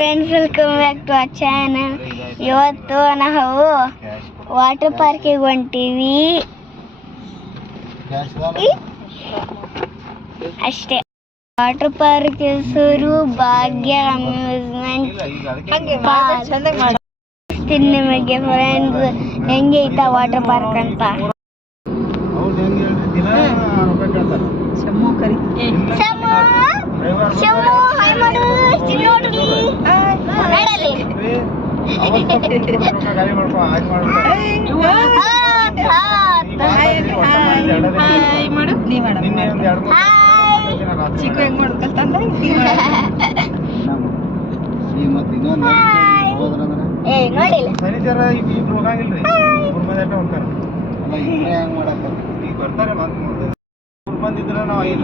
Friends, welcome back to our channel. ಇವತ್ತು ನಾವು water ಪಾರ್ಕಿಗೆ ಹೊಂಟೀವಿ ಅಷ್ಟೇ. ವಾಟರ್ ಪಾರ್ಕ್ ಹೆಸರು ಭಾಗ್ಯ ಅಮ್ಯೂಸ್ಮೆಂಟ್ ಪಾರ್ಕ್. ನಿಮಗೆ ಫ್ರೆಂಡ್ಸ್ ಹೆಂಗೆ ಐತಾ ವಾಟರ್ ಪಾರ್ಕ್ ಅಂತ ಚಿಕ್ಕ ಹೆಂಗ್ ಮಾಡ್ಕಲ್ತಂದ್ರೆ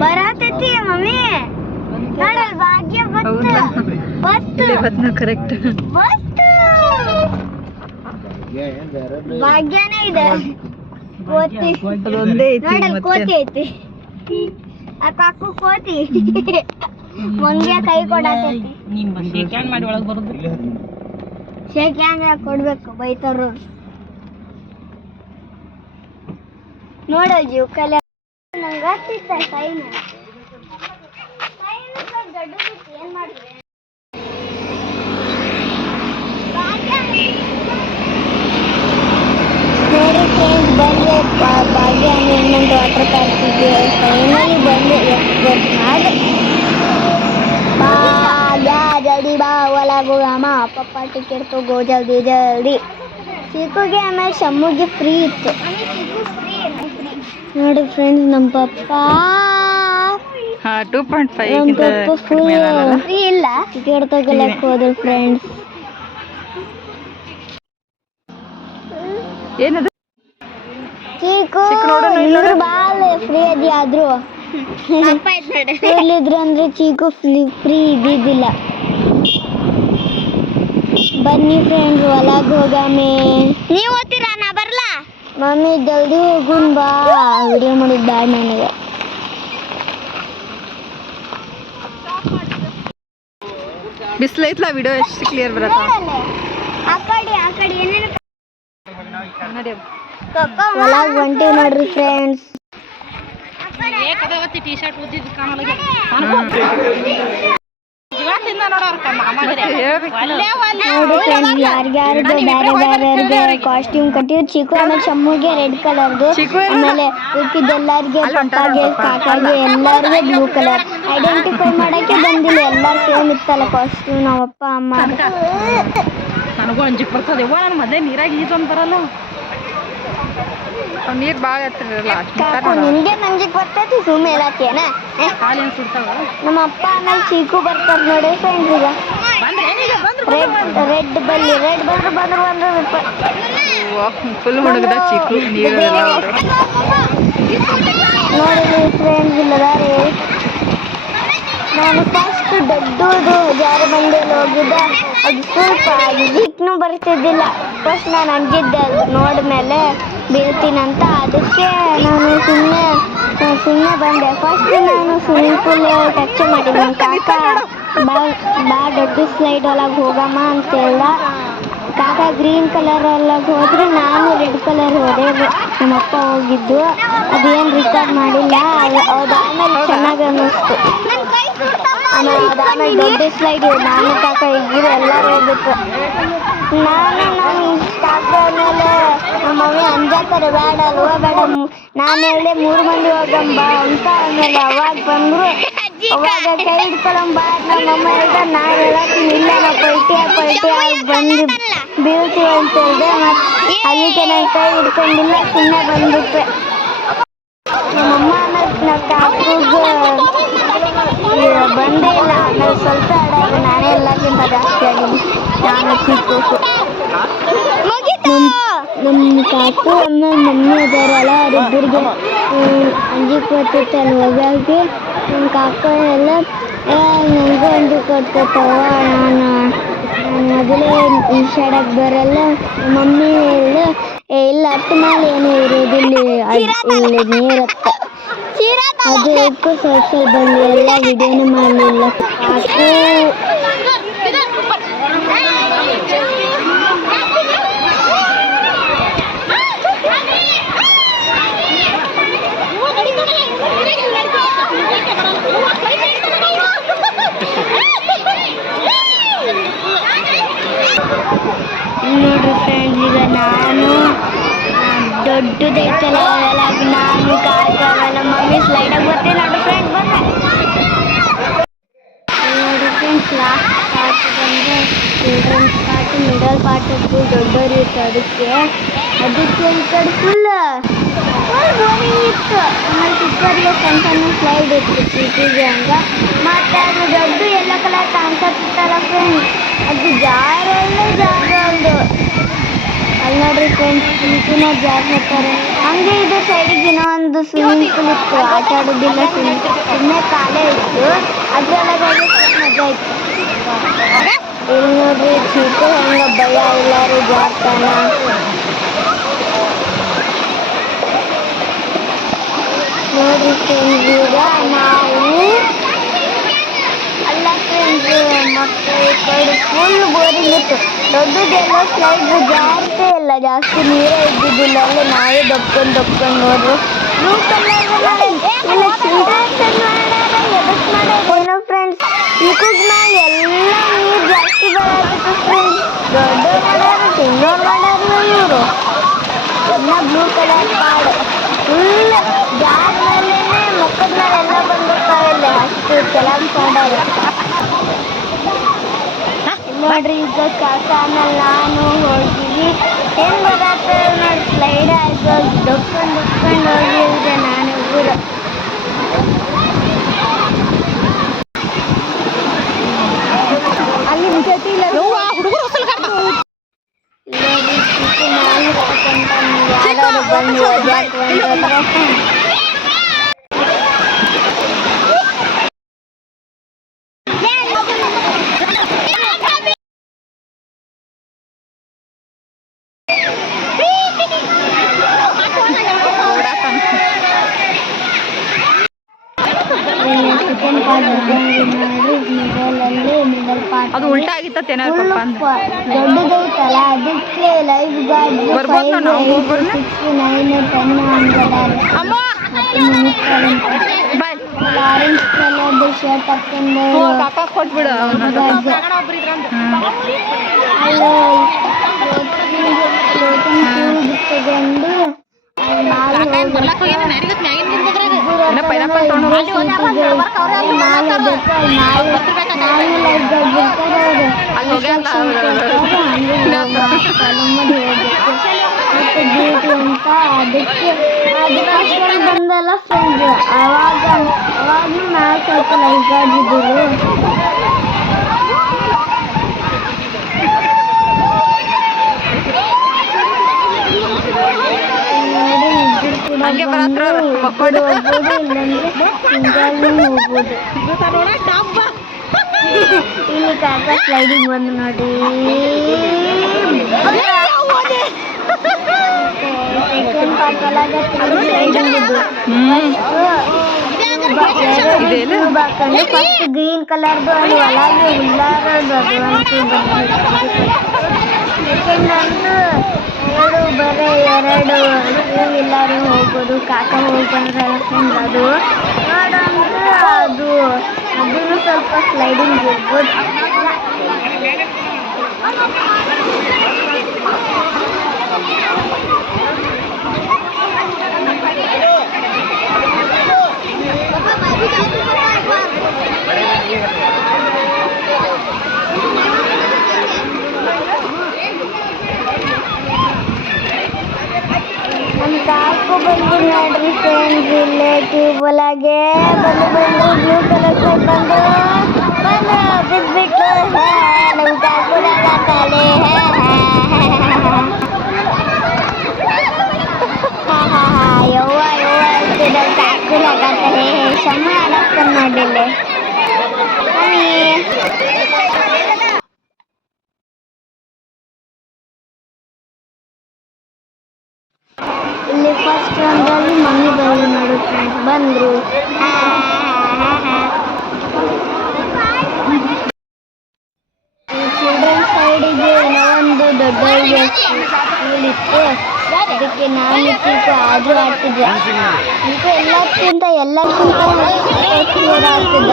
ಬರತೈತಿ ಮಮ್ಮಿ. ಭಾಗ್ಯ ಕರೆಕ್ಟ್ ಭಾಗ್ಯನೇ ಇದೆ. ಕೋತಿ ನೋಡಲ್ ಕೋತಿ ಐತಿ. ಆ ಕಾಕು ಕೋತಿ ಮಂಗ್ಯ ಕೈ ಕೊಡತೈತಿ. ಶೇಕ್ ಹ್ಯಾಂಡ್ ಕೊಡ್ಬೇಕು, ಬೈತಾರ ನೋಡ. ಜೀವ ಕಲೆ ನಂಗಾಗ್ತಿತ್ತ ಸೈನ್ ಏನ್ ಮಾಡಿದ್ರೆ ಭಾಗ್ಯ ಅಮ್ಯೂಸ್ಮೆಂಟ್ ವಾಟರ್ ಪಾರ್ಕಿಗೆ ಫೈನಲಿ ಬಂದು ಮಾಡಿ ಜಲ್ದಿ ಬಾ ಒಳಗೆ ಹೋಗಮ್ಮ. ಪಪ್ಪ ಟಿಕೆಟ್ ತಗೋ ಜಲ್ದಿ ಜಲ್ದಿ. ಚೀಕುಗೆ ಆಮೇಲೆ ಶಮ್ಮುಗೆ ಫ್ರೀ ಇತ್ತು ನೋಡಿ ಫ್ರೆಂಡ್ಸ್. ನಮ್ಮ ಪಪ್ಪ 2.5 ಫುಲ್ ಫ್ರೀ ಇಲ್ಲ, ಟಿಕೆಟ್ ತಗೊಳಕ್ ಹೋದ್ರು ಫ್ರೆಂಡ್ಸ್. ಏನದು ಚೀಕು ಬಾಲ್ ಫ್ರೀ ಅದಿ ಆದ್ರು ಇಲ್ಲಿದ್ರು ಅಂದ್ರೆ ಚೀಕು ಫ್ರೀ ಇದ್ದಿದ್ದಿಲ್ಲ. ಬನ್ನಿ ಫ್ರೆಂಡ್ಸ್ ಒಳಗೆ ಹೋಗಾಮೆ. ನೀವು ಓದ್ತೀರಾ? ನಾ ಬರ್ಲಾ? ಮಮ್ಮಿ ಜಲ್ದಿ ಹೋಗುನ್ ಬಾ, ವಿಡಿಯೋ ಮಾಡಿದ್ ಬ್ಯಾಡ್ ನನಗೆ. ಬಿಸಿಲೈತ್ಲ ವಿಡಿಯೋ ಎಷ್ಟು ಕ್ಲಿಯರ್ ಬರತ್ತ. ಆ ಕಡೆ ಏನೇನು ಒಳಗೆ ಹೊಂಟೀವಿ ನೋಡ್ರಿ ಫ್ರೆಂಡ್ಸ್. ಯಾರ್ಯಾರ್ದು ಬೇರೆ ಬೇರೆ ಕಾಸ್ಟ್ಯೂಮ್ ಕಟ್ಟಿದ್ರು. ಚಿಕ್ಕು ಆಮೇಲೆ ಶಮ್ಮುಗೆ ರೆಡ್ ಕಲರ್ದು, ಆಮೇಲೆ ಉಳ್ಕಿದ್ದೆಲ್ಲರಿಗೆ ಪಪ್ಪಾಗೆ ಕಾಕಾಗೆ ಎಲ್ಲರಿಗೆ ಬ್ಲೂ ಕಲರ್. ಐಡೆಂಟಿಫೈ ಮಾಡಕ್ಕೆ ಬಂದಿಲ್ಲ, ಎಲ್ಲರೂ ಸೇಮ್ ಇತ್ತಲ್ಲ ಕಾಸ್ಟ್ಯೂಮ್. ನಮ್ಮಪ್ಪ ಅಮ್ಮ ನನಗೂ ಅಂಜಿಕ್ ಬರ್ತದೆ. ನನ್ನ ಮೊದಲೇ ನೀರಾಗ ಈಜಂತಾರಲ್ಲ, ನೀರು ಭಾಳ ಹತ್ತಿರಲ್ಲ. ನಿನ್ಗೆ ನಂಜಿಕ್ ಬರ್ತೈತಿ, ಸುಮ್ಮನೆ ಇರತ್ತೇನ? ಹಾಲೇನು ಸುಡ್ತಾವ. ನಮ್ಮ ಅಪ್ಪ ಆಮೇಲೆ ಚೀಕು ಬರ್ತಾರೆ ನೋಡಿ ಫ್ರೆಂಡ್ಸ್. ಈಗ ರೆಡ್ ಬಲ್ಲಿ ರೆಡ್ ಬಂದ್ರು ಫುಲ್ ಹುಡುಗದ ಚೀಕು ನೀರು ನೋಡಿದ್ರಿ ಫ್ರೆಂಡ್ಸ್. ಇಲ್ಲದಾರೆ ನಾನು ಫಸ್ಟ್ ದೊಡ್ಡದು ಜಾರು ಬಂಡೆಯಲ್ಲಿ ಹೋಗಿದ್ದೆ. ಅದು ಸ್ವಲ್ಪ ಈಜ್ಲಿಕ್ಕೂ ಬರ್ತಿದ್ದಿಲ್ಲ. ಫಸ್ಟ್ ನಾನು ಅಂಜಿದ್ದೆ ಅದು ನೋಡಿದ್ಮೇಲೆ ಬೀಳ್ತೀನಂತ. ಅದಕ್ಕೆ ನಾನು ಸುಮ್ಮನೆ ಬಂದೆ. ಫಸ್ಟ್ ನಾನು ಸ್ವಿಮ್ಮಿಂಗ್ ಪೂಲ್ ಟಚ್ ಮಾಡಿದ್ದೆ. ನನ್ನ ಕಾಕ ಬಾ ದೊಡ್ಡ ಸ್ಲೈಡ್ ಒಳಗೆ ಹೋಗಮ್ಮ ಅಂತ ಹೇಳ್ದ. ಕಾಕ ಗ್ರೀನ್ ಕಲರ್ ಒಳಗೆ ಹೋದ್ರೆ ನಾನು ರೆಡ್ ಕಲರ್ ಹೋದೆ. ನಮ್ಮಪ್ಪ ಹೋಗಿದ್ದು ಅದೇನು ರಿಕಾರ್ಡ್ ಮಾಡಿಲ್ಲ. ಅದಾದ್ಮೇಲೆ ಚೆನ್ನಾಗಿ ಅನ್ನಿಸ್ತು. ಅದಾದ್ಮೇಲೆ ದೊಡ್ಡ ಸ್ಲೈಡ್ ನಾನು ಕಾಕ ಇದ್ದಿದ್ದು ಎಲ್ಲರೂ ಹೋಗ್ಬಿಟ್ಟು. ನಾನು ಕಾಕ ಆದ್ಮೇಲೆ ನಮ್ಮ ಮಮ್ಮಿ ಅಂಜಾತಾರೆ, ಬೇಡ ಅಲ್ವಾ ಬೇಡ. ನಾನು ಹೇಳಿದೆ 3 ಮಂದಿ ಹೋಗಂಬ ಅಂತ. ಆಮೇಲೆ ಅವಾಗ ಬಂದರು. ಅವಾಗ ಕೈ ಹಿಡ್ಕೊಳಂಬ ನಮ್ಮಮ್ಮ ಹೇಳ್ದ. ನಾನು ಹೇಳತ್ತೀನಿ ಇಲ್ಲ, ನಾವು ಪಲ್ಟಿ ಆಗಿ ಬಂದು ಬೀಳ್ತೀವಿ ಅಂತ ಹೇಳಿದೆ. ಮತ್ತು ಅದಕ್ಕೆ ನಾನು ಕೈ ಹಿಡ್ಕೊಂಡಿಲ್ಲ, ಸುಮ್ಮನೆ ಬಂದ್ಬಿಟ್ಟೆ. ನಮ್ಮಮ್ಮ ಆಮೇಲೆ ನಾವು ಕಾಕುಗೆ ಬಂದೇ ಇಲ್ಲ. ಆಮೇಲೆ ಸ್ವಲ್ಪ ಆಡಾಗ ನಾನೇ ಎಲ್ಲಕ್ಕಿಂತ ಜಾಸ್ತಿ ಆಗಿದ್ದೀನಿ. ನಾನು ಚಿಕ್ಕು ನಮ್ಮ ಕಾಕು ಆಮೇಲೆ ಮಮ್ಮಿ ಅದಾರಲ್ಲ, ಅವರಿಬ್ಬರಿಗೆ ಅಂಜಿಕ್ ಬರ್ತಿತ್ತಲ್ಲ ಹೋಗಾಗಿ. ನಮ್ಮ ಕಾಕ ಎಲ್ಲ ನನಗೂ ಅಂಜಿಕ್ ಬರ್ತೈತವ, ನಾನು ಮೊದಲೇ ಈಶಾಡಕ್ಕೆ ಬರಲ್ಲ. ಮಮ್ಮಿ ಹೇಳ್ದೆ ಇಲ್ಲ ಹತ್ತು ಮೇಲೆ ಏನೂ ಇರೋದಿಲ್ಲ, ಇಲ್ಲಿ ನೀರತ್ತ. ಅದಕ್ಕೂ ಸ್ವಲ್ಪ ಬಂದು ಎಲ್ಲ ವಿಡಿಯೋನೇ ಮಾಡಲಿಲ್ಲ. ಕಾಕು ದೊಡ್ಡದೈತಲ್ಲ ಅವೆಲ್ಲ ನಾನು ಕಾಕ ಅವೆಲ್ಲ ಮಮ್ಮಿ ಸ್ಲೈಡಾಗಿ ಬರ್ತೀನಿ ನೋಡ್ರಿ ಫ್ರೆಂಡ್ಸ್ ಬಂದೆ ನೋಡಿ ಫ್ರೆಂಡ್ಸ್ ಲಾಸ್ಟ್ ಪಾರ್ಟ್ ಬಂದರೆ childrens part middle part full ದೊಡ್ಡವ್ರು ಇತ್ತು ಅದಕ್ಕೆ ಈ ಕಡೆ ಫುಲ್ ಬೋರಿಂಗ್ ಇತ್ತು ಆಮೇಲೆ ಚಿಕ್ಕವರಿಗೆ ಸಣ್ಣ ಸಣ್ಣ ಸ್ಲೈಡ್ ಇತ್ತು ಚೀಟಿಗೆ ಹಂಗೆ ಮತ್ತು ಅದು ದೊಡ್ಡ ಎಲ್ಲೋ ಕಲರ್ ಕಾಣ್ಸತ್ತಿತ್ತಲ್ಲ ಫ್ರೆಂಡ್ಸ್ ಅದು ಜಾರಲ್ಲೇ ಜಾರಲ್ದು ಅಲ್ಲಿ ನೋಡ್ರಿ ಫ್ರೆಂಡ್ಸ್ ಚೀಟಿನ ಜಾರ್ತಾರೆ ಹಂಗೆ ಇದು ಸೈಡಿಗೆ ಇನ್ನೂ ಒಂದು ಸ್ವಿಮ್ಮಿಂಗ್ ಪೂಲ್ ಇತ್ತು ಆಟ ಆಡೋದಿಲ್ಲ ಸುಮ್ಮನೆ ಕಾಲೇ ಇತ್ತು ಅದ್ರೊಳಗೆ ಮಜಾ ಇತ್ತು ಇಲ್ಲಿ ನೋಡ್ರಿ ಚೀಟಿ ಹೆಂಗೆ ಭಯ ಎಲ್ಲರೂ ಜಾರ್ತಾನ ನೋಡ್ರಿ ಫ್ರೆಂಡ್ಸ್ ಈಗ ನಾವು ಅಲ್ಲ ಫ್ರೆಂಡ್ಸ್ ಮತ್ತೆ ಈ ಕಡೆ ಫುಲ್ ಬೋರಿಂಗ್ ಇತ್ತು ದೊಡ್ಡದೆಲ್ಲ ಸ್ಲೈಡ್ ಜಾಸ್ತಿ ಇಲ್ಲ ಜಾಸ್ತಿ ನೀರೇ ಇದ್ದಿದ್ದಿಲ್ಲ ಅಲ್ಲೇ ನಾವೇ ದಬ್ಕೊಂಡು ನೋಡ್ರಿ ಬ್ಲೂ ಕಲರ್ ಇಲ್ಲ ಚಿಲ್ಡ್ರನ್ಸ್ ಎದಕ್ ಮಾಡೋದೇನೋ ಫ್ರೆಂಡ್ಸ್ ಇಕ್ಕದ ಮ್ಯಾಗ ಎಲ್ಲ ನೀರು ಜಾಸ್ತಿ ಬರತ್ತಿತ್ತು ಫ್ರೆಂಡ್ಸ್ ದೊಡ್ಡವ್ರು ಮಾಡ್ಯಾರ ಚಿನ್ನೋರು ಮಾಡ್ಯಾರ ಇವರು ಇನ್ನ ಬ್ಲೂ ಕಲರ್ ಪಾಡ್ ಫುಲ್ ಜಾರ ಮೇಲೆ ಮುಖದ ಮೇಲೆ ಎಲ್ಲ ಬಂದಿರ್ತಾವಲ್ಲ ಅಷ್ಟು ಚೆನ್ನಾಗಿ ಮಾಡ್ಯಾರ ನೋಡ್ರಿ ಈಗ ಕಾಕ ಆಮೇಲೆ ನಾನು ಹೋಗಿವಿ ಹೆಂಗ್ ಬರತ್ತ ನೋಡಿ ಸ್ಲೈಡ್ ಆಗೋಗಿ ದೊಕ್ಕೊಂಡು ಹೋಗಿದ್ರೆ ನಾನು ಊರು ಅಲ್ಲಿ ನಿಜತಿ ಇಲ್ಲ ಯಾರು ಬಂದು ಅದು ಉಲ್ಟಾ ಆಗಿತ್ತೇನ ದೊಡ್ಡದೈತಲ್ಲ ಅದಕ್ಕೆ ಲೈಫ್ ಗಾರ್ಡ್ 5, 6, 9, 10 ಆರೆಂಜ್ ಕಲರ್ದು ಶರ್ಟ್ ಹಾಕೊಂಡು ಕೊಟ್ಬಿಡು ತಗೊಂಡು ಮತ್ತೆ ಬ್ಯೂಟಿ ಅಂತ ಅದಕ್ಕೆ ಬಂದಲ್ಲ ಫ್ರೆಂಡ್ಸ್ ಅವಾಗೂ ಮ್ಯಾಚ್ ಸ್ವಲ್ಪ ಲೈಕ್ ಆಗಿದ್ರು ಹೋಗ್ಬೋದು ಇಲ್ಲಿ ಕಾಕ ಸ್ಲೈಡಿಂಗ್ ಬಂದು ನೋಡಿ ಸೆಕೆಂಡ್ ಪಾರ್ಟ್ ಒಳಗೆ ಫಸ್ಟ್ ಗ್ರೀನ್ ಕಲರ್ದು ಅಲ್ಲಿ ಒಳಗೆ ಉಳ್ಳಾರದು ಸೆಕೆಂಡ್ ಅಂತೂ ಎರಡು ಎಲ್ಲರೂ ಹೋಗ್ಬೋದು ಕಾಕ ಹೋಗಿ ಬಂದ್ರೆ ಫ್ರೆಂಡ್ಸ್ ಅದು ನೋಡಂದ್ರೆ ಅದೂ ಸ್ವಲ್ಪ ಸ್ಲೈಡಿಂಗ್ ಇರ್ಬೋದು ನಮ್ಮ ಕಾಕು ಬಂದು ನೋಡ್ರಿ ಫ್ರೆಂಡ್ಸ್ ಇಲ್ಲೇ ಟ್ಯೂಬ್ ಒಳಗೆ ಬಂದು ಬ್ಲೂ ಕಲರ್ ಸೈಡ್ ಬಂದು ಬಿದ್ಬಿಟ್ಟು ನಮ್ಮ ಕಾಕು ಕಾಕಾಲೆ ಯವ್ವ ಅಂತ ನಮ್ಮ ಕಾಕು ನಗಾತಾರೆ ಸಮ ಆಡಾಕ್ತಾನೆ ನೋಡಿಲ್ಲ ಇಲ್ಲಿ ಫಸ್ಟ್ ಒಂದರಲ್ಲಿ ಮಮ್ಮಿ ಬರಲಿ ನೋಡು ಫ್ರೆಂಡ್ಸ್ ಬಂದರು ಚಿಲ್ಡ್ರನ್ ಸೈಡಿಗೆ ಒಂದು ದೊಡ್ಡವರಿಗೆ ಸ್ಕೂಲ್ ಇತ್ತು ಅದಕ್ಕೆ ನಾನು ಆದರೂ ಆಡ್ತಿದ್ದೆ ಈಗ ಎಲ್ಲಕ್ಕಿಂತ ಕ್ಲಿಯರ್ ಆಗ್ತಿದ್ದ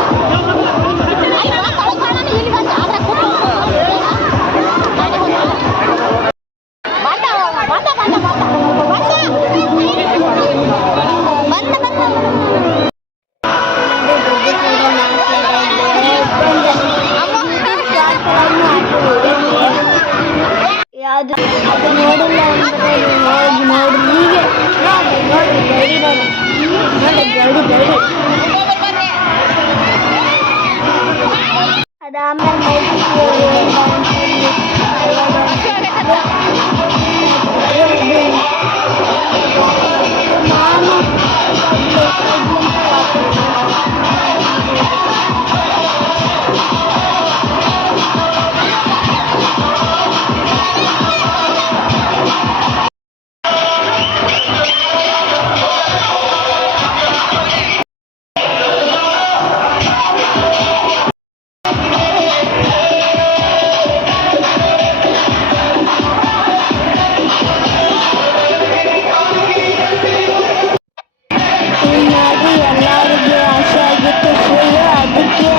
ಎಲ್ಲರಿಗೂ ಆಸೆ ಆಗಿತ್ತು ಫುಲ್ಲು. ಅದಕ್ಕೆ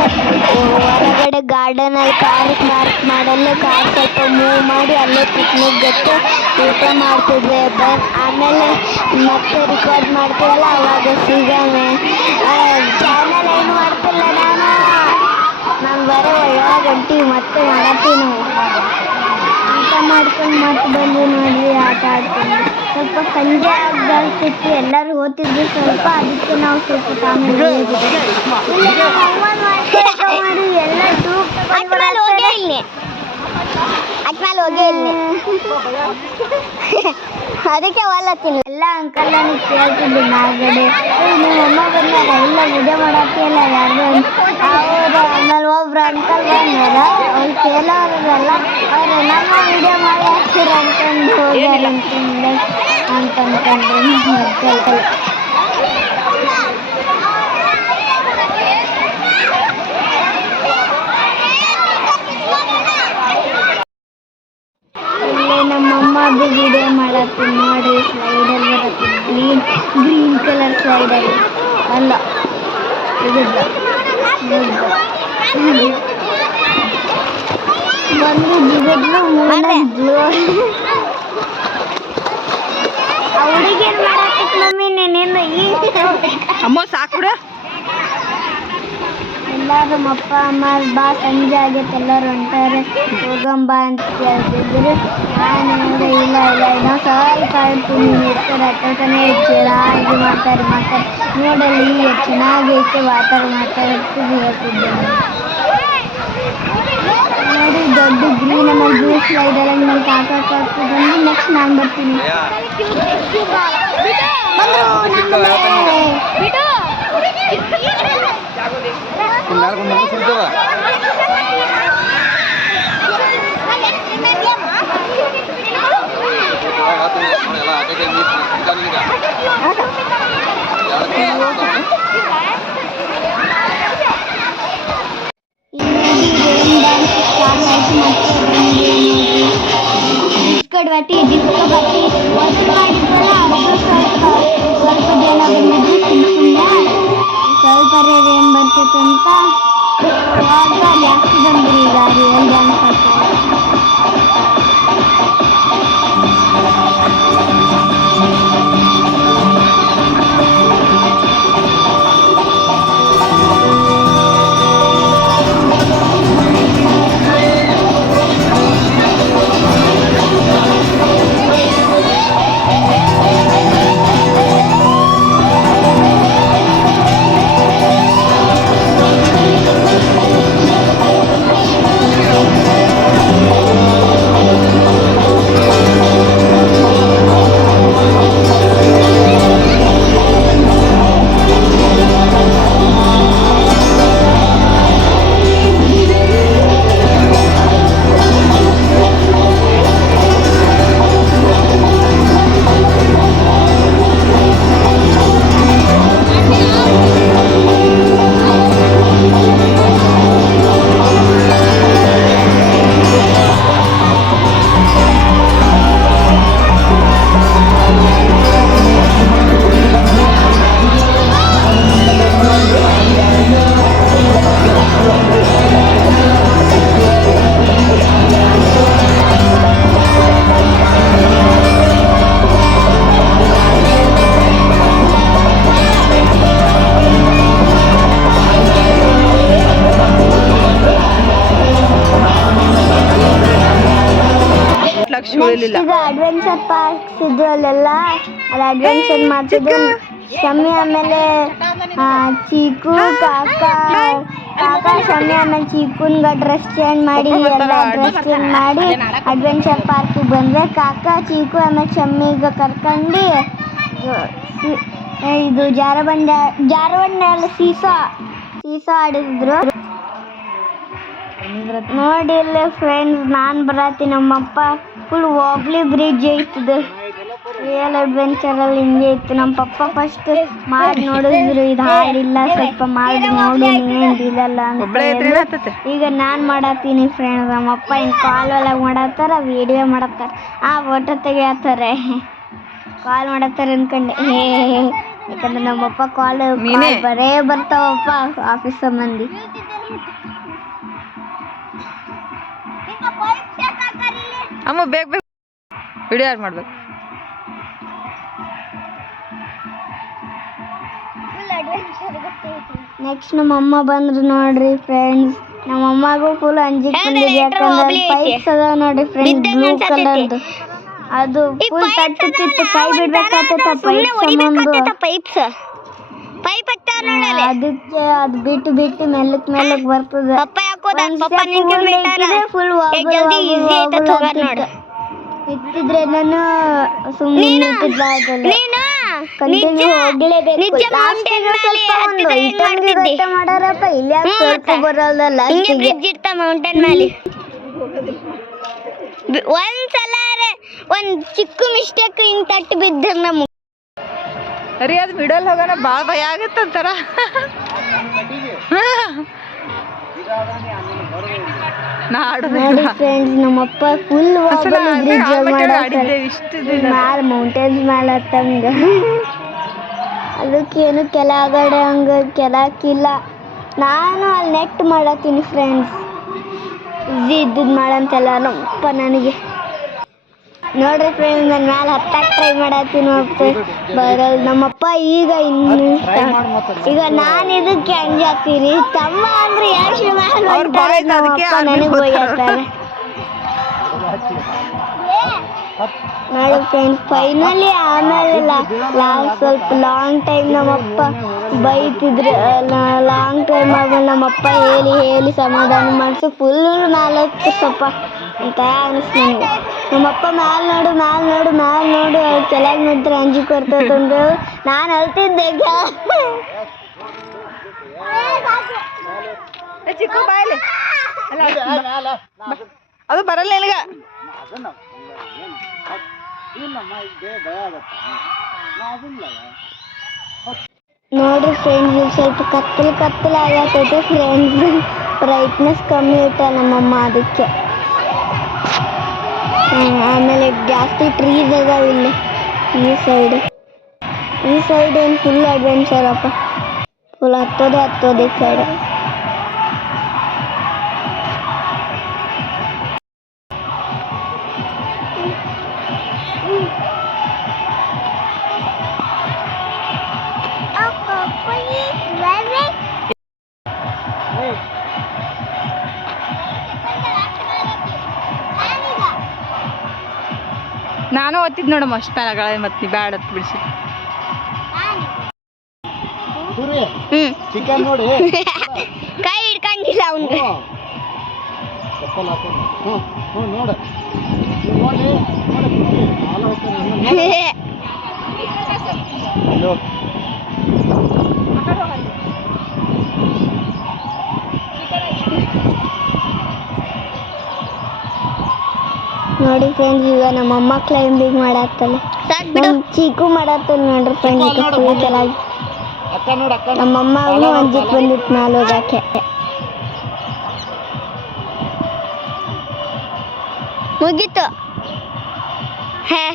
ಹೊರಗಡೆ ಗಾರ್ಡನ್ ಅಲ್ಲಿ ಕಾರ್ ಪಾರ್ಕ್ ಮಾಡಲು ಕಾರ್ ಸ್ವಲ್ಪ ಮೂವ್ ಮಾಡಿ ಅಲ್ಲೇ ಪಿಕ್ನಿಕ್ ಗತ್ತೆ ಊಟ ಮಾಡ್ತಿದ್ವಿ. ಆಮೇಲೆ ಮತ್ತೆ ರಿಕಾರ್ಡ್ ಮಾಡ್ತೀವಲ್ಲ ಅವಾಗ ಸಿಗೋಣ. ಚಾನಲ್ ಏನು ಮಾಡ್ತಿಲ್ಲ ನಾನು ಬರೋ ಗಂಟಿ ಮತ್ತೆ ಮಾಡತ್ತೀನಿ. ಊಟ ಮಾಡ್ಕೊಂಡು ಮತ್ತೆ ಬಂದ್ವಿ ನೋಡ್ರಿ ಆಟ ಆಡ್ಕೊಂಡು. ಸ್ವಲ್ಪ ಸಂಜೆ ಆಗ್ತಿತ್ತು, ಎಲ್ಲರೂ ಓದ್ತಿದ್ವಿ ಸ್ವಲ್ಪ, ಅದಕ್ಕೆ ನಾವು ಸ್ವಲ್ಪ ಸಾಮಾನು ಮಾಡಿ ಎಲ್ಲ ಹೋಗೇ ಇಲ್ಲಿ ಅದಕ್ಕೆ ಹೊಲತ್ತೀನಿ. ಎಲ್ಲ ಅಂಕಲ್ ನನಗೆ ಕೇಳ್ತಿದ್ದೆ ಮ್ಯಾಗಡೆ, ನಿಮ್ಮ ಅಮ್ಮ ಬಂದಾರ ಎಲ್ಲ ವಿಡಿಯೋ ಮಾಡತ್ತಿಲ್ಲ ಯಾರು ಅವರು. ಆಮೇಲೆ ಒಬ್ರು ಅಂಕಲ್ ಬಂದಾರ, ಅವ್ರು ಕೇಳೋರಲ್ಲ, ಅವ್ರು ನಮ್ಮ ವಿಡಿಯೋ ಮಾಡಿ ಹಾಕ್ತೀರ ಅಂತಂದು ಹೋಗ್ಯಾರ ಅಂತಂದ್ಕೊಂಡ್ರೆ ಇಲ್ಲೇ ನಮ್ಮಮ್ಮ ಅದು ವಿಡಿಯೋ ಮಾಡತ್ತೀನಿ ನೋಡಿ. ಸ್ಲೈಡಲ್ಲಿ ಬರತ್ತೀನಿ, ಗ್ರೀನ್ ಕಲರ್ ಸ್ಲೈಡಲ್ಲಿ ಅಲ್ಲ ಬಂದು ಜಿಗಿದ್ಲು ಮೂಡಿದ್ಲು. ಆ ಹುಡುಗೇನು ಮಾಡತ್ತಿತ್ತು ಮಮ್ಮಿ ನೀನೇನು ಈಗ ಅಮ್ಮ ಸಾಕು ಎಲ್ಲರೂ ನಮ್ಮ ಅಪ್ಪ ಅಮ್ಮ ಬಾ ಸಂಜೆ ಆಗೈತೆ ಎಲ್ಲರೂ ಹೊಂಟಾರೆ ಹೋಗಂಬ ಅಂತ ಕೇಳ್ತಿದ್ರು. ನಾನು ನೋಡಿದೆ ಇಲ್ಲ ಇನ್ನೂ ಸ್ವಲ್ಪ ಹೇಳ್ತೀನಿ ಇರ್ತಾರೆ ಹತ್ತನೇ ಚೆನ್ನಾಗಿ ಮಾತಾಡಿ ನೋಡಲ್ಲಿ ಚೆನ್ನಾಗೈತೆ ಮಾತಾಡ್ತಿದ್ದು ಹೇಳ್ತಿದ್ದೆ. ನೋಡಿ ದೊಡ್ಡ ಗ್ರೀನ್ ಆಮೇಲೆ ಬ್ಲೂ ಸ್ಲೈಡಲ್ಲಿ ಮೇಲೆ ಬಂದು ನೆಕ್ಸ್ಟ್ ನಾನು ಬರ್ತೀನಿ. ಕಡ್ವಾಟಿ ಡಿಸ್ಕೋ ಬಾಟಿ ವಾಟರ್ ಮಾಡಿದ್ವಲ್ಲ ಅದು ಸ್ವಲ್ಪ ಜನ ಬಂದಿದ್ದು ಸ್ವಲ್ಪ ಏನು ಬರ್ತೈತೆ ಅಂತ ಅವಾಗ ಜಾಸ್ತಿ ಬಂದ್ರಿ ಈಗ ರಿಯಲ್ ಡ್ಯಾನ್ಸ್ ಆಗ್ತದೆ. ಈಗ ಅಡ್ವೆಂಚರ್ ಪಾರ್ಕ್ಸ್ ಇದ್ದು ಅಲ್ಲೆಲ್ಲ ಅಲ್ಲಿ ಅಡ್ವೆಂಚರ್ ಮಾಡ್ತಿದ್ದು. ಶಮ್ಮಿ ಆಮೇಲೆ ಚೀಕು ಕಾಕ ಕಾಕ ಶಮ್ಮಿ ಆಮೇಲೆ ಚೀಕುನ್ಗ ಡ್ರೆಸ್ ಚೇಂಜ್ ಮಾಡಿ ಎಲ್ಲ ಡ್ರೆಸ್ ಚೇಂಜ್ ಮಾಡಿ ಅಡ್ವೆಂಚರ್ ಪಾರ್ಕಿಗೆ ಬಂದ್ರೆ ಕಾಕ ಚೀಕು ಆಮೇಲೆ ಶಮ್ಮಿಗೆ ಕರ್ಕೊಂಡು ಇದು ಜಾರಬಂಡೆ ಅಲ್ಲ ಸೀಸಾ ಆಡಿದ್ರು. ನೋಡಿಲ್ಲ ಫ್ರೆಂಡ್ಸ್, ನಾನು ಬರತ್ತೀನಿ. ನಮ್ಮಪ್ಪ ಫುಲ್ ವಾಬ್ಲಿ ಬ್ರಿಡ್ಜ್ ಐತದು. ರಿಯಲ್ ಅಡ್ವೆಂಚರಲ್ಲಿ ಹಿಂಗೆ ಇತ್ತು. ನಮ್ಮ ಪಪ್ಪ ಫಸ್ಟ್ ಮಾಡಿ ನೋಡಿದ್ರು, ಇದು ಹಾಡಿಲ್ಲ, ಸ್ವಲ್ಪ ಮಾಡಿ ನೋಡು ನೀನೇನಿಲ್ಲಲ್ಲ ಅಂತ. ಈಗ ನಾನು ಮಾಡತ್ತೀನಿ ಫ್ರೆಂಡ್ಸ್. ನಮ್ಮಪ್ಪ ಹಿಂಗೆ ಕಾಲ್ ಒಳಗೆ ಮಾಡತ್ತಾರ, ವಿಡಿಯೋ ಮಾಡತ್ತಾರ, ಫೋಟೋ ತೆಗಿಯತ್ತಾರೆ, ಕಾಲ್ ಮಾಡತ್ತಾರೆ ಅನ್ಕೊಂಡೆ. ಯಾಕಂದ್ರೆ ನಮ್ಮಪ್ಪ ಕಾಲ್ ಬರೇ ಬರ್ತಾವಪ್ಪ ಆಫೀಸ್ ಸಂಬಂಧಿ. ಅಮ್ಮ ಬೇಗ ವಿಡಿಯೋ ಯಾರು ಮಾಡ್ಬೇಕು? ನೆಕ್ಸ್ಟ್ ನಮ್ಮಮ್ಮ ಬಂದ್ರು ನೋಡ್ರಿ ಫ್ರೆಂಡ್ಸ್. ನಮ್ಮಮ್ಮಗೂ ಫುಲ್ ಅಂಜಿಕೆ ಬಂದಿದೆ, ಯಾಕಂದ್ರೆ ಪೈಪ್ಸ್ ಅದ ನೋಡ್ರಿ ಫ್ರೆಂಡ್ಸ್, ಬ್ಲೂ ಕಲರ್ದು. ಅದು ಫುಲ್ ತಟ್ಟಿತ್ತು, ಕೈ ಬಿಡ್ಬೇಕಾಗ್ತೈತ ಪೈಪ್ಸ್. ಅದಕ್ಕೆ ಅದು ಬಿಟ್ಟು ಮೆಲ್ಲಕ್ ಬರ್ತದೆ. ಫುಲ್ ಇತ್ತಿದ್ರೆ ನಾನು ಸುಮ್ಮನೆ ಕಂಟಿನ್ಯೂ ಹೋಗ್ಲೇಬೇಕು. ಮಾಡಾರಪ್ಪ ಇಲ್ಲಿ ಸ್ವಲ್ಪ ಬರೋದಲ್ಲ. ಮೌಂಟೇನ್ ಮೇಲೆ ಒಂದ್ ಚಿಕ್ಕ ಮಿಸ್ಟೇಕ್ ಹಿಂಗ್ ತಟ್ಟಿ ಬಿದ್ದ ನಮ್ಗೆ. ಅರಿ ಅದು ಬಿಡಲ್ ಹೋಗೋಣ, ಭಾಳ ಭಯ ಆಗತ್ತಂತಾರ. ನೋಡಿ ಫ್ರೆಂಡ್ಸ್, ನಮ್ಮಪ್ಪ ಫುಲ್ ಮ್ಯಾಲ ಮೌಂಟೇನ್ಸ್ ಮ್ಯಾಲ ಹತ್ತಂಗ. ಅದಕ್ಕೇನು ಕೆಳಗಡೆ ಹಂಗ ಕೆಳಕಿಲ್ಲ. ನಾನು ಅಲ್ಲಿ ನೆಟ್ ಮಾಡತ್ತೀನಿ ಫ್ರೆಂಡ್ಸ್, ಇದ್ದದ್ದು ಮಾಡಂತೆಲ್ಲ ನಮ್ಮಪ್ಪ ನನಗೆ. ನೋಡ್ರಿ ಫ್ರೆಂಡ್ಸ್, ನಾನು ಮ್ಯಾಲೆ ಹತ್ತಕ್ಕೆ ಟ್ರೈ ಮಾಡತ್ತೀನಿ, ಬರೋದು ನಮ್ಮಪ್ಪ. ಈಗ ನಾನು ಇದಕ್ಕೆ ಅಂಜಾತೀನಿ, ತಮ್ಮ ಅಂದ್ರೆ ಎಷ್ಟು ನಮ್ಮಪ್ಪ ನನಗೆ ಬೈಯತ್ತಾರೆ. ನೋಡಿ ಫ್ರೆಂಡ್ಸ್, ಫೈನಲಿ ಆಮೇಲೆ ಸ್ವಲ್ಪ ಲಾಂಗ್ ಟೈಮ್ ನಮ್ಮಪ್ಪ ಬೈತಿದ್ರು. ಲಾಂಗ್ ಟೈಮ್ ಆಮೇಲೆ ನಮ್ಮಪ್ಪ ಹೇಳಿ ಸಮಾಧಾನ ಮಾಡಿಸಿ ಫುಲ್ ಮ್ಯಾಲೆ ಹತ್ತು ಸ್ವಲ್ಪ ಅಂತ ಅನಿಸ್ತು ನನಗೆ. ನಮ್ಮಪ್ಪ ಮ್ಯಾಲೆ ನೋಡು ಕೆಳಗೆ ನೋಡಿದ್ರೆ ಅಂಜಿಕೆ ಬರ್ತದಂದು ನಾನು ಅಳ್ತಿದ್ದೆ. ಚಿಕ್ಕ ಬಾಯಲ್ಲಿ ಅದು ಬರಲ್ಲ ನಿನಗ. ನೋಡ್ರಿ ಫ್ರೆಂಡ್ಸ್, ಸ್ವಲ್ಪ ಕತ್ತಲು ಆಗತ್ತೈತೆ ಫ್ರೆಂಡ್ಸ್. ಬ್ರೈಟ್ನೆಸ್ ಕಮ್ಮಿ ಇಟ್ಟ ನಮ್ಮಮ್ಮ ಅದಕ್ಕೆ. ಆಮೇಲೆ ಜಾಸ್ತಿ ಟ್ರೀಸ್ ಅದಾವ ಇಲ್ಲಿ ಈ ಸೈಡ್ ಏನು ಫುಲ್ ಅಡ್ವೆಂಚರ್ ಅಪ್ಪ, ಫುಲ್ ಹತ್ತೋದೆ ಈ ಸೈಡ್. ನಾನು ಓದ್ತಿದ್ ನೋಡಮ್ಮ ಅಷ್ಟು ಪ್ಯಾರಗಳ, ಮತ್ತೆ ನೀ ಬ್ಯಾಡ ಅಂತ ಬಿಡಿಸಿ. ಚಿಕನ್ ನೋಡಿ ಕೈ ಹಿಡ್ಕಂಗಿಲ್ಲ ಅವ್ನಿಗೆ. ನೋಡಿ ಫ್ರೆಂಡ್ಸ್, ಈಗ ನಮ್ಮಮ್ಮ ಕ್ಲೈಂಬಿಂಗ್ ಮಾಡತ್ತಲ್ಲ, ಚೀಕು ಮಾಡತ್ತಲ್ಲ ನೋಡ್ರಿ ಫ್ರೆಂಡ್ಸ್. ನಮ್ಮಮ್ಮಗೂ ಅಂಜಿಕ್ ಬಂದಿತ್ತು ಮ್ಯಾಲೆ ಹೋಗಕ್ಕೆ. ಮುಗೀತು,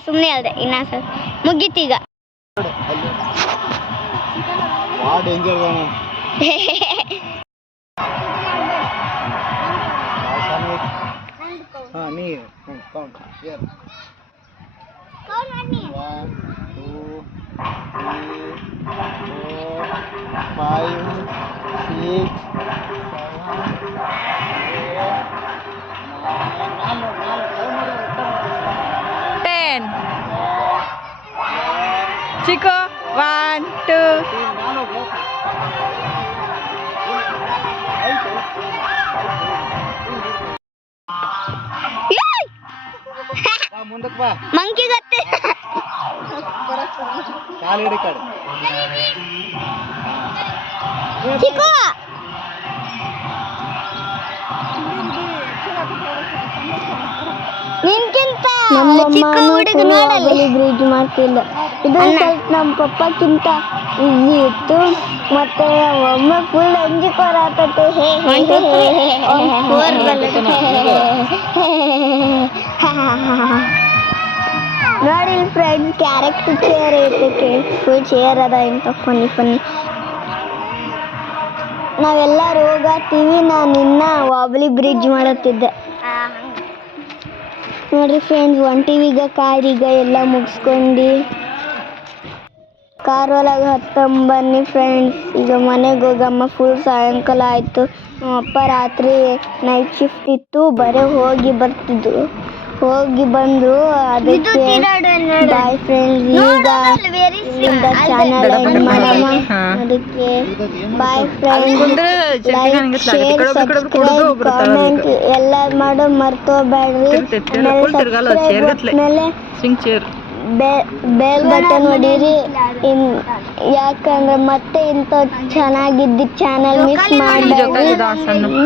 ಸುಮ್ಮನೆ ಅಲ್ದೆ ಇನ್ನೊಂದ್ಸಲ ಮುಗೀತು ಈಗ. ಚಿಕ್ಕ 1 2 ಮುಂದಕ್ಕೆ ಬಾ, ಮಂಕಿ ಗೊತ್ತೆ. ಕಾಲು ಹಿಡಿ ಕಡೆ. ಚಿಕ್ಕು ನಿನ್ಕಿಂತ ಚಿಕ್ಕ ಹುಡುಗ ನೋಡಲ್ಲಿ ಬ್ರಿಡ್ಜ್ ಮಾಡ್ತಿಲ್ಲ. ಇದು ಸ್ವಲ್ಪ ನಮ್ಮ ಪಪ್ಪಕ್ಕಿಂತ ಈಸಿ ಇತ್ತು. ಮತ್ತೆ ಒಮ್ಮೆ ಫುಲ್ ಅಂಜಿಕೋರ ಆತತೆ. ನೋಡಿ ಫ್ರೆಂಡ್ಸ್, ಕ್ಯಾರೆಕ್ಟರ್ ಚೇರ್ ಐತಕ್ಕೆ ಫುಲ್ ಚೇರ್ ಅದ. ಇಂಥ ಫನ್ನಿ ನಾವೆಲ್ಲರೂ ಹೋಗತ್ತೀವಿ. ನಾನು ಇನ್ನ ವಾಬ್ಲಿ ಬ್ರಿಡ್ಜ್ ಮಾಡತ್ತಿದ್ದೆ. ನೋಡ್ರಿ ಫ್ರೆಂಡ್ಸ್, ಒಂಟಿವೀಗ ಕಾರೀಗ ಎಲ್ಲ ಮುಗಿಸ್ಕೊಂಡು ಕಾರ್ ಒಳಗೆ ಬನ್ನಿ ಫ್ರೆಂಡ್ಸ್. ಈಗ ಮನೆಗೆ ಹೋಗಮ್ಮ. ಫುಲ್ ಸಾಯಂಕಾಲ ಆಯಿತು. ನಮ್ಮಪ್ಪ ರಾತ್ರಿ ನೈಟ್ ಶಿಫ್ಟ್ ಇತ್ತು, ಬರೀ ಹೋಗಿ ಬರ್ತಿದ್ರು. ಹೋಗಿ ಬಂದರು. ಅದಕ್ಕೆ ಬಾಯ್ ಫ್ರೆಂಡ್ಸ್. ಈಗ ಚಾನಲ್ ಎಂಡ್ ಮಾಡಮ್ಮ. ಅದಕ್ಕೆ bye friends. Like, share, subscribe, comment ಎಲ್ಲ ಮಾಡೋ ಮರ್ತೋಗ್ಬೇಡ್ರಿ. ಆಮೇಲೆ ಬೆಲ್ ಬಟನ್ ಹೊಡೀರಿ. ಯಾಕಂದ್ರೆ ಮತ್ತೆ ಇಂಥ ಚೆನ್ನಾಗಿದ್ದ ಚಾನಲ್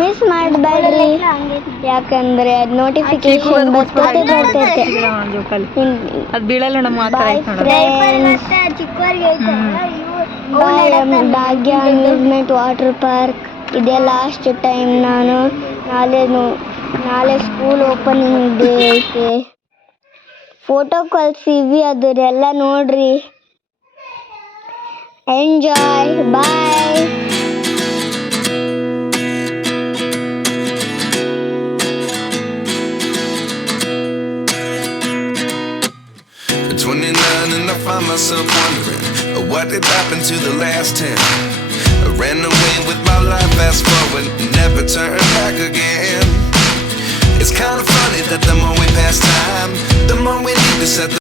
ಮಿಸ್ ಮಾಡಬೇಡ್ರಿ. ಯಾಕಂದ್ರೆ ನೋಟಿಫಿಕೇಶನ್ ಬರ್ತೈತೆ. ಭಾಗ್ಯ ಅಮ್ಯೂಸ್ಮೆಂಟ್ ವಾಟರ್ ಪಾರ್ಕ್ ಇದೆ ಲಾಸ್ಟ್ ಟೈಮ್. ನಾಳೆ ಸ್ಕೂಲ್ ಓಪನಿಂಗ್ ಡೇ ಐತೆ. ಫೋಟೋ ಕಳ್ಸೀವಿ, ಅದರೆಲ್ಲ ನೋಡ್ರಿ. Enjoy, bye. At 29 and I find myself wondering what did happen to the last 10. I ran away with my life, fast forward, never turn back again. It's kind of funny that the more we pass time, the more we need to set the